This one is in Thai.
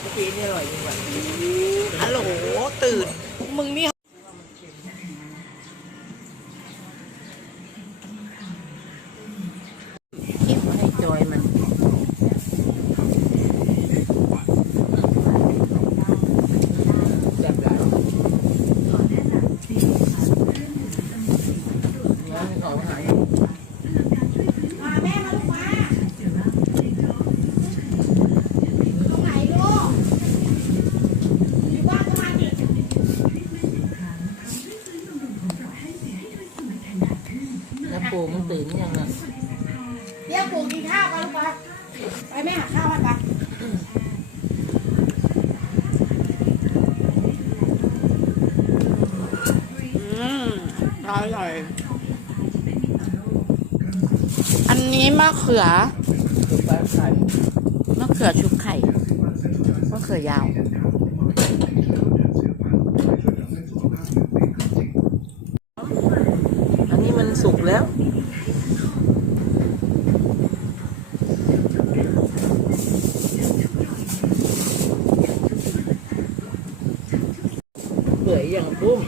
เมื่อกี้นี่อร่อยจริงว่ะฮัลโหลตื่น มึงนี่ คิดให้จอยมันแซ่บหลายน้ำของหาย มา แม่มาลูกมาตรงไหนลูกอยู่บ้านก็มาดิแล้วปูมันตื่นยังอะเดี๋ยวปู่กินข้าวกันลูกไปไปแม่หาข้าวให้ไปอืมอร่ มะเขือมะเขือชุบไข่มะเขือยาวอันนี้มันสุกแล้วเปื่อยอย่างปุ้ม